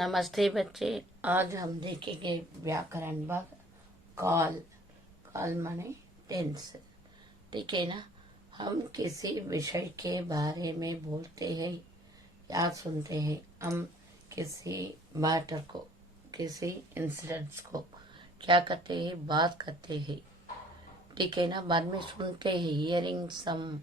नमस्ते बच्चे। आज हम देखेंगे व्याकरण भाग कॉल। कॉल माने टेंस, ठीक है ना। हम किसी विषय के बारे में बोलते हैं या सुनते हैं। हम किसी मैटर को, किसी इंसिडेंट्स को क्या करते हैं, बात करते हैं, ठीक है ना। बाद में सुनते हैं, हियरिंग सम,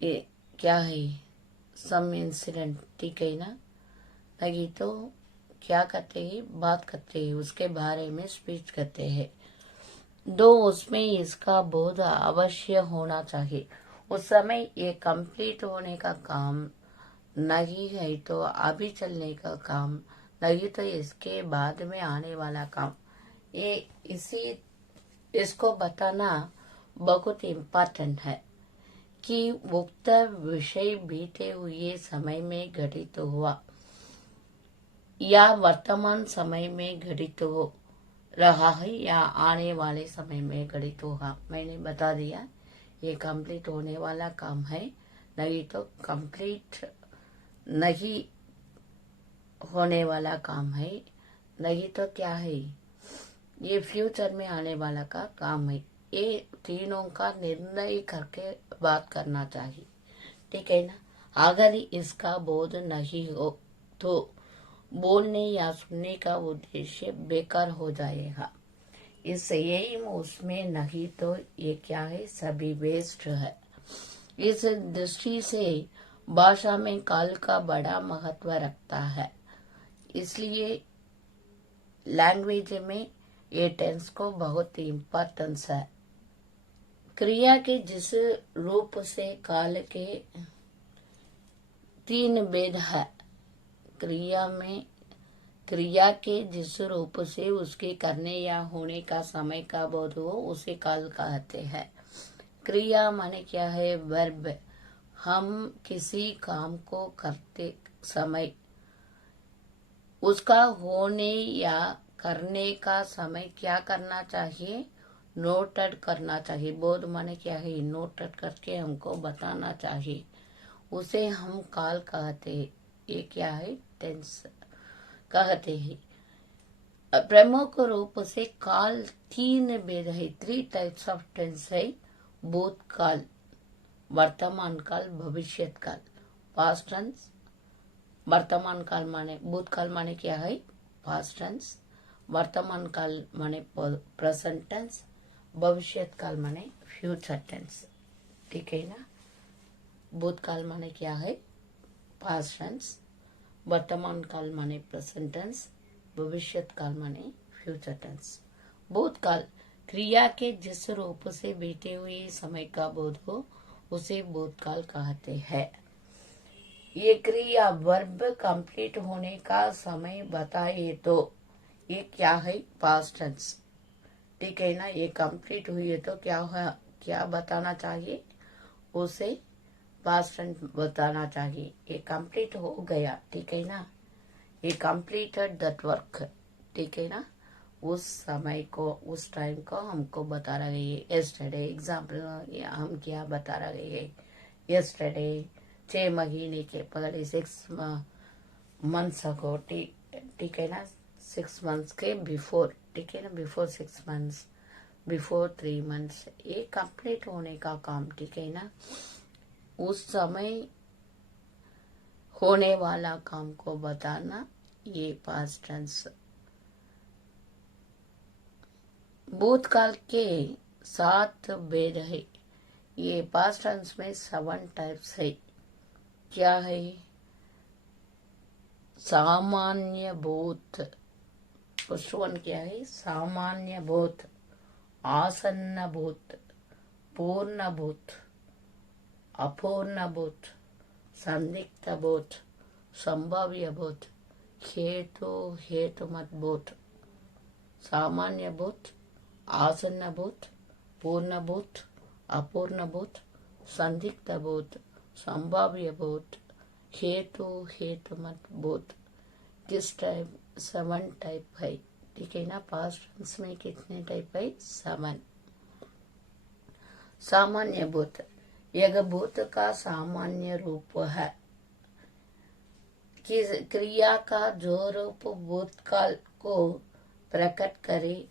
क्या है, सम इंसिडेंट, ठीक है ना। नहीं तो क्या करते हैं, बात करते हैं, उसके बारे में स्पीच करते हैं। दो उसमें इसका बोध अवश्य होना चाहिए। उस समय ये कंप्लीट होने का काम नहीं है तो अभी चलने का काम, नहीं तो इसके बाद में आने वाला काम। ये इसको बताना बहुत इम्पोर्टेंट है कि उक्त विषय बीते हुए समय में घटित हुआ या वर्तमान समय में घटित हो रहा है या आने वाले समय में घटित होगा। मैंने बता दिया ये कंप्लीट होने वाला काम है, नहीं तो कंप्लीट नहीं होने वाला काम है, नहीं तो क्या है, ये फ्यूचर में आने वाला का काम है। ये तीनों का निर्णय करके बात करना चाहिए, ठीक है ना। अगर इसका बोध नहीं हो तो बोलने या सुनने का उद्देश्य बेकार हो जाएगा। इसलिए उसमें नहीं तो ये क्या है, सभी वेस्ट है। इस दृष्टि से भाषा में काल का बड़ा महत्व रखता है। इसलिए लैंग्वेज में ये टेंस को बहुत इम्पोर्टेंस है। क्रिया के जिस रूप से काल के तीन भेद है। क्रिया के जिस रूप से उसके करने या होने का समय का बोध हो उसे काल कहते हैं। क्रिया माने क्या है, वर्ब। हम किसी काम को करते समय उसका होने या करने का समय क्या करना चाहिए, नोटेड करना चाहिए। बोध माने क्या है, नोटेड करके हमको बताना चाहिए, उसे हम काल कहते हैं। ये क्या है, टेंस कहते हैं। प्रमुख रूप से काल तीन भेद है, 3 टाइप्स ऑफ टेंस है। भूतकाल, वर्तमान काल, भविष्य काल। पास्ट टेंस, वर्तमान काल माने, भूतकाल माने क्या है, पास्ट टेंस। वर्तमान काल माने प्रेजेंट टेंस। भविष्य काल माने फ्यूचर टेंस, ठीक है ना। भूतकाल माने क्या है, पास्ट टेंस। वर्तमान काल माने प्रेजेंट टेंस। भविष्य काल माने फ्यूचर टेंस। भूतकाल क्रिया के जिस रूप से बीते हुए समय का बोध हो उसे भूतकाल कहते हैं। ये क्रिया वर्ब कंप्लीट होने का समय बताए तो ये क्या है, पास्ट टेंस, ठीक है ना। ये कंप्लीट हुई है तो क्या है, क्या बताना चाहिए, उसे पास्ट टेंस बताना चाहिए। ये कंप्लीट हो गया, ठीक है ना। ये कंप्लीटेड दैट वर्क, ठीक है ना। उस समय को, उस टाइम को हमको बता रहे हैं। यस्टरडे एग्जाम्पल हम क्या बता रहे हैं, यस्टरडे 6 महीने के पहले, 6 मंथ्स अगो, ठीक है ना। 6 मंथ्स के बिफोर, ठीक है ना। बिफोर 6 मंथ्स, बिफोर 3 मंथ्स, ये कंप्लीट होने का काम, ठीक है ना। उस समय होने वाला काम को बताना, ये पास्ट टेंस। भूतकाल के 7 भेद है। ये पास्ट टेंस में 7 टाइप्स है। क्या है, सामान्य भूत, फर्स्ट वन क्या है, सामान्य भूत, आसन्न भूत, पूर्ण भूत, अपूर्ण भूत, संदिग्ध भूत, संभाव्य भूत, हेतुमत भूत। सामान्य भूत, आसन्न भूत, पूर्ण भूत, अपूर्ण भूत, संदिग्ध भूत, संभाव्य भूत, हेतुमत भूत। किस टाइप, 7 टाइप है, ठीक है ना। पास्ट टेंस में कितने टाइप है, 7। सामान्य भूत, यह भूत का सामान्य रूप है, क्रिया का जो रूप भूतकाल को प्रकट करे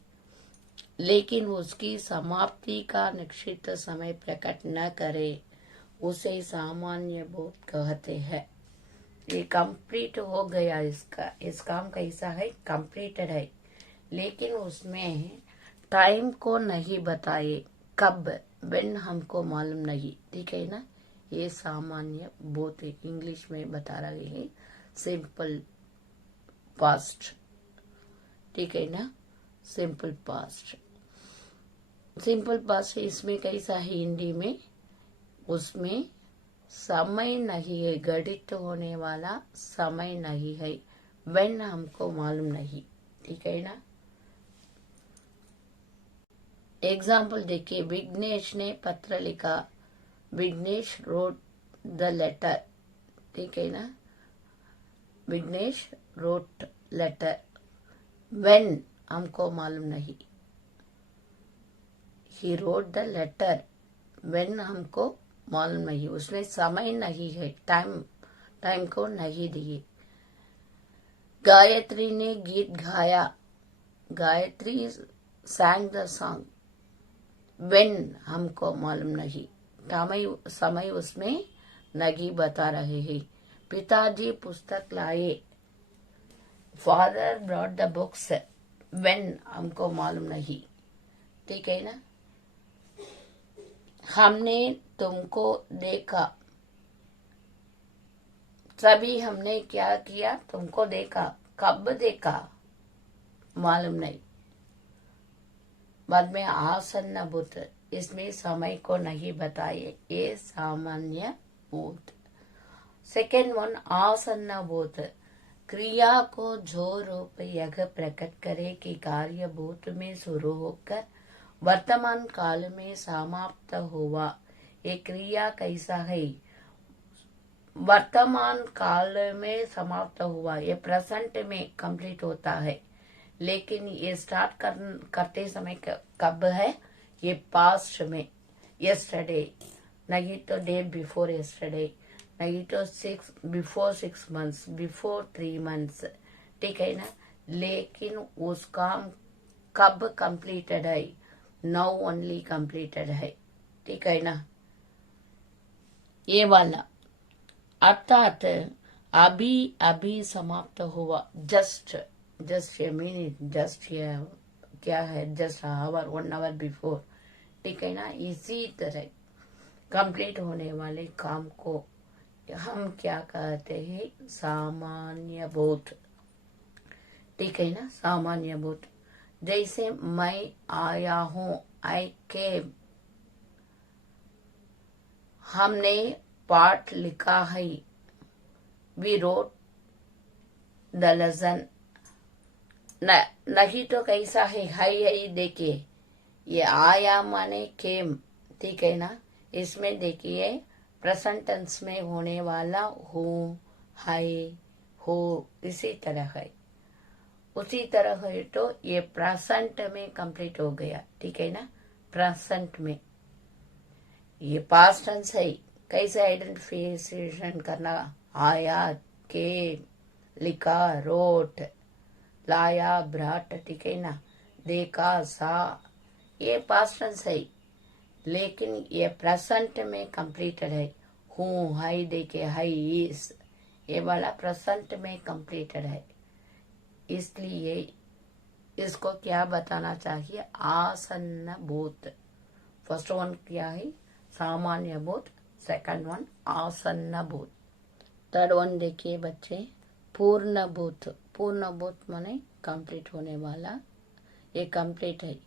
लेकिन उसकी समाप्ति का निश्चित समय प्रकट न करे उसे सामान्य भूत कहते हैं। ये कंप्लीट हो गया, इसका इस काम कैसा है, कंप्लीटेड है, लेकिन उसमें टाइम को नहीं बताए, कब व्हेन हमको मालूम नहीं, ठीक है ना। ये सामान्य भूत इंग्लिश में बता रहे हैं, सिंपल पास्ट, ठीक है ना। सिंपल पास्ट, सिंपल पास्ट इसमें कैसा है हिंदी में, उसमें समय नहीं है, घटित होने वाला समय नहीं है, व्हेन हमको मालूम नहीं, ठीक है ना। एग्जाम्पल देखिए, विघ्नेश ने पत्र लिखा, विघ्नेश रोट द लेटर, ठीक है ना। विघ्नेश रोट लेटर, व्हेन हमको मालूम नहीं, he wrote the letter, when हमको मालूम नहीं, उसमें समय नहीं है, टाइम को नहीं दिए। गायत्री ने गीत गाया, Gayatri sang the song, when हमको मालूम नहीं, समय उसमें नहीं बता रहे हैं। पिताजी पुस्तक लाए, father brought the books, when हमको मालूम नहीं, ठीक है ना। हमने तुमको देखा, तभी हमने क्या किया, तुमको देखा, कब देखा मालूम नहीं। बाद में आसन्न भूत, इसमें समय को नहीं बताए, ये सामान्य भूत। सेकेंड वन आसन्न भूत, क्रिया को जो रूप यह प्रकट करे कि कार्य भूत में शुरू होकर वर्तमान काल में समाप्त हुआ। ये क्रिया कैसा है, वर्तमान काल में समाप्त हुआ, ये प्रेजेंट में कंप्लीट होता है, लेकिन ये स्टार्ट करते समय कब है, ये पास्ट में, यस्टरडे, नहीं तो डे बिफोर यस्टरडे, नहीं तो बिफोर 6 months, बिफोर 3 months, ठीक है ना। लेकिन उस काम कब कंप्लीटेड है, नाउ ओनली कंप्लीटेड है, ठीक है ना। ये वाला अर्थात अभी अभी समाप्त हुआ, जस्ट ए मिनट, जस्ट क्या है, जस्ट आवर 1 hour बिफोर, ठीक है ना। इसी तरह कंप्लीट होने वाले काम को हम क्या कहते हैं, सामान्य भूत, ठीक है ना। सामान्य भूत, जैसे मैं आया हूं, आई केम, हमने पाठ लिखा है, वी रोट द लेसन, नहीं तो कैसा है, देखिए ये आया माने केम, ठीक है ना। इसमें देखिए प्रेजेंट टेंस में होने वाला हूँ, है, हो, इसी तरह है, उसी तरह है, तो ये प्रेजेंट में कंप्लीट हो गया, ठीक है ना। प्रेजेंट में ये पास्ट टेंस है, कैसे आइडेंटिफिकेशन करना, आया, के, लिखा, रोट, लाया, ब्राट, ठीक है ना, देखा, सा, ये पास्ट टेंस है, लेकिन ये प्रेजेंट में कंप्लीटेड है, हूँ, है, देखे, है, इस, ये वाला प्रेजेंट में कंप्लीटेड है, इसलिए इसको क्या बताना चाहिए, आसन्न भूत। फर्स्ट वन क्या है, सामान्य भूत, सेकंड वन आसन्न भूत। थर्ड वन देखिए बच्चे, पूर्ण भूत, पूर्ण भूत माने कंप्लीट होने वाला, ये कंप्लीट है,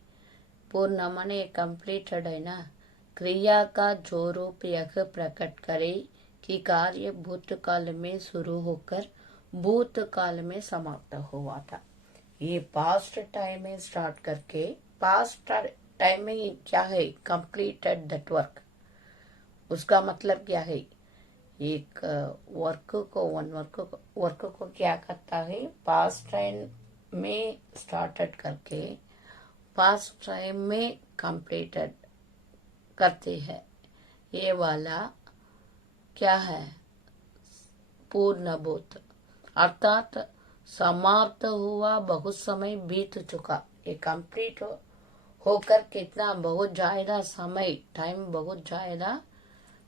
पूर्ण माने कंप्लीटेड है ना। क्रिया का जो रूप यह प्रकट करे कि कार्य भूतकाल में शुरू होकर भूतकाल में समाप्त हुआ था। ये पास्ट टाइम में स्टार्ट करके पास्ट टाइम में क्या है, कंप्लीटेड दैट वर्क, उसका मतलब क्या है, एक वर्क को क्या करता है, पास्ट टाइम में स्टार्टेड करके पास्ट टाइम में कंप्लीटेड करते हैं, ये वाला क्या है, पूर्ण भूत। अर्थात समाप्त हुआ, बहुत समय बीत चुका। ये कंप्लीट होकर कितना बहुत ज्यादा समय, टाइम बहुत ज्यादा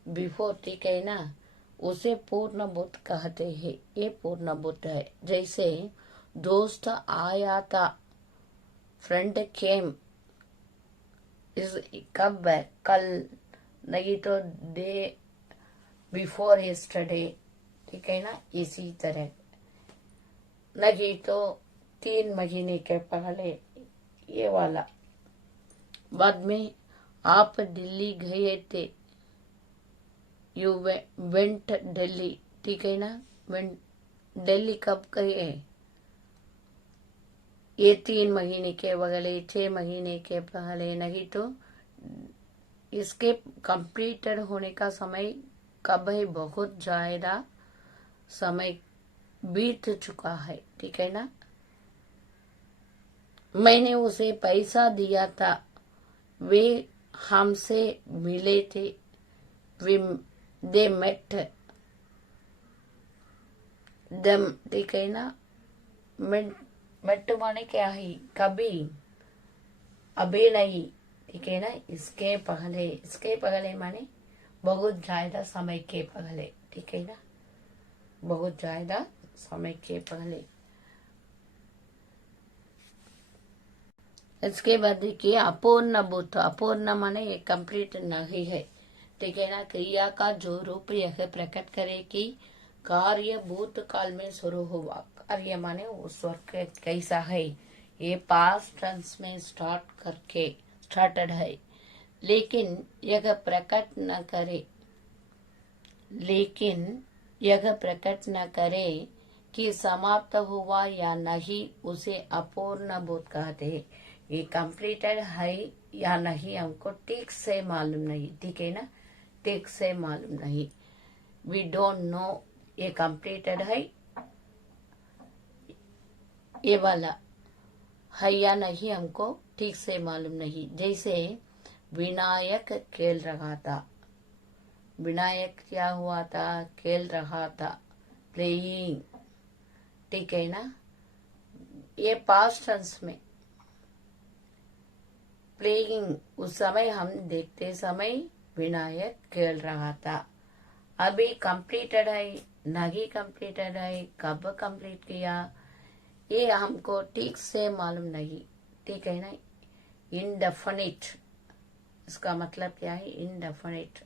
बिफोर, ठीक है ना, उसे पूर्ण बुद्ध कहते हैं। ये पूर्ण बुद्ध है। जैसे दोस्त आया था, फ्रेंड केम, इस कब है, कल, नहीं तो डे बिफोर यस्टरडे, ठीक है ना, इसी तरह। नहीं तो 3 महीने के पहले, ये वाला। बाद में आप दिल्ली गए थे, यू वेंट दिल्ली, ठीक है ना, दिल्ली कब गए, ये 3 महीने के पहले, 6 महीने के पहले। नहीं तो इसके कंप्लीटेड होने का समय कब है, बहुत ज्यादा समय बीत चुका है, ठीक है ना। मैंने उसे पैसा दिया था, वे हमसे मिले थे, वे दे मेट दम, ठीक है ना। मेट माने क्या है, कभी, अभी नहीं, ठीक है ना। इसके पहले माने बहुत ज्यादा समय के पहले, ठीक है ना, बहुत ज्यादा समय के पहले। इसके बाद देखिए अपूर्ण भूत। अपूर्ण माने ये कंप्लीट नहीं है, ठीक है ना। क्रिया का जो रूप यह प्रकट करे कि कार्य भूतकाल में शुरू हुआ। कार्य माने उस वक्त कैसा है, ये पास्ट टेंस में स्टार्टेड है, लेकिन यह प्रकट न करे कि समाप्त हुआ या नहीं, उसे अपूर्ण भूत कहते हैं। ये कंप्लीटेड है या नहीं हमको ठीक से मालूम नहीं, ठीक है ना, ठीक से मालूम नहीं। वी डोंट नो ये कंप्लीटेड है, ये वाला है या नहीं हमको ठीक से मालूम नहीं। जैसे विनायक खेल रहा था, विनायक क्या हुआ था, खेल रहा था, प्लेइंग, ठीक है ना। ये पास्ट टेंस में प्लेइंग, उस समय हम देखते समय विनायक खेल रहा था। अभी कंप्लीटेड है, नहीं कंप्लीटेड है, कब कंप्लीट किया, ये हमको ठीक से मालूम नहीं, ठीक है ना। इनडेफिनिट, इसका मतलब क्या है, इनडेफिनिट,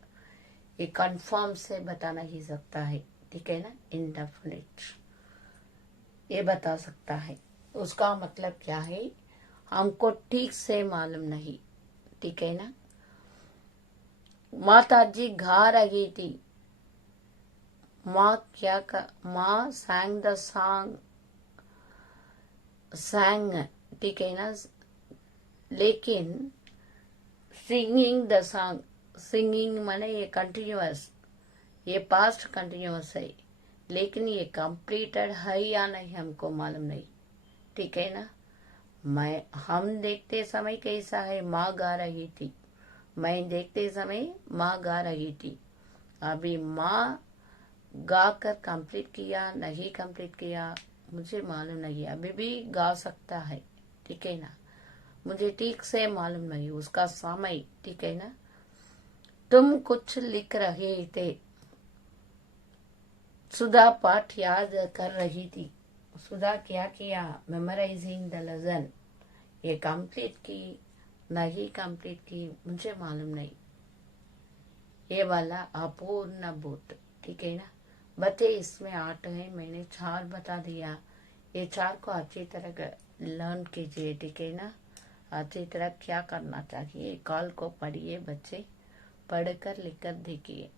ये कंफर्म से बता नहीं सकता है, ठीक है ना। इनडेफिनिट ये बता सकता है, उसका मतलब क्या है, हमको ठीक से मालूम नहीं, ठीक है ना। माता जी गा रही थी, माँ माँ sang द सॉन्ग, sang, ठीक है ना। लेकिन सिंगिंग द सॉन्ग, सिंगिंग माने ये कंटिन्यूअस, ये पास्ट कंटिन्यूअस है, लेकिन ये कंप्लीटेड है या नहीं हमको मालूम नहीं, ठीक है ना। हम देखते समय कैसा है, माँ गा रही थी, मैं देखते समय माँ गा रही थी। अभी माँ गा कर कंप्लीट किया, नहीं कंप्लीट किया, मुझे मालूम नहीं, अभी भी गा सकता है, ठीक है ना। मुझे ठीक से मालूम नहीं उसका समय, ठीक है ना। तुम कुछ लिख रहे थे, सुधा पाठ याद कर रही थी। सुधा क्या किया, मेमोराइजिंग द लेसन, ये कंप्लीट की, नहीं कंप्लीट की, मुझे मालूम नहीं, ये वाला अपूर्ण भूत, ठीक है ना। बच्चे इसमें 8 है, मैंने 4 बता दिया, ये 4 को अच्छी तरह लर्न कीजिए, ठीक है ना। अच्छी तरह क्या करना चाहिए, कॉल को पढ़िए बच्चे, पढ़कर लिखकर देखिए।